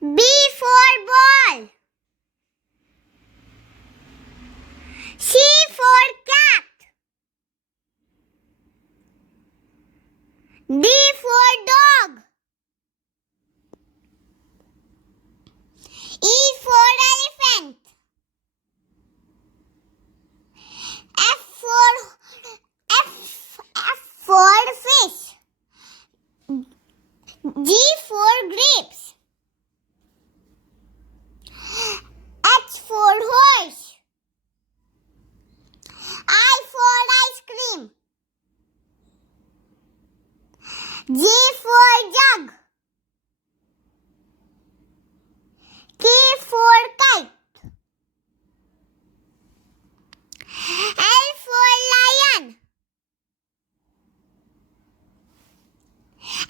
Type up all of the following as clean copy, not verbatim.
B for ball. C for cat. D for dog. E for elephant. F for fish. G for grapes. H for horse. I for ice cream. J for jug. K for kite. L for lion.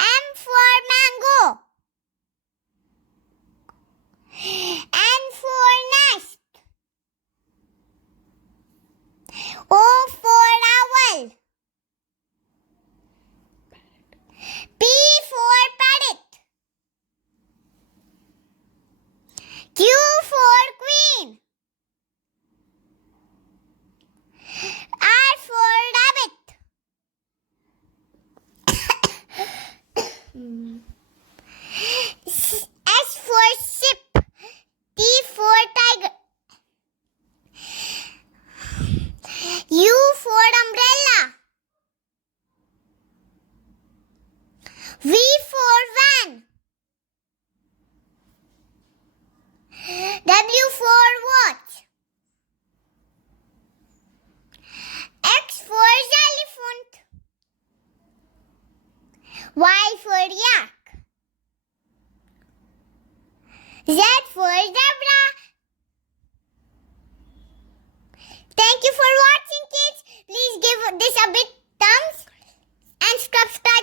M for mango. N for nest. O for owl. P for parrot. Q for queen. R for rabbit. S for sheep. T for tiger. U for umbrella. V for van. W for watch. X for elephant. Y for yak. Z for zebra. Thank you for watching, kids. Please give this a big thumbs and subscribe.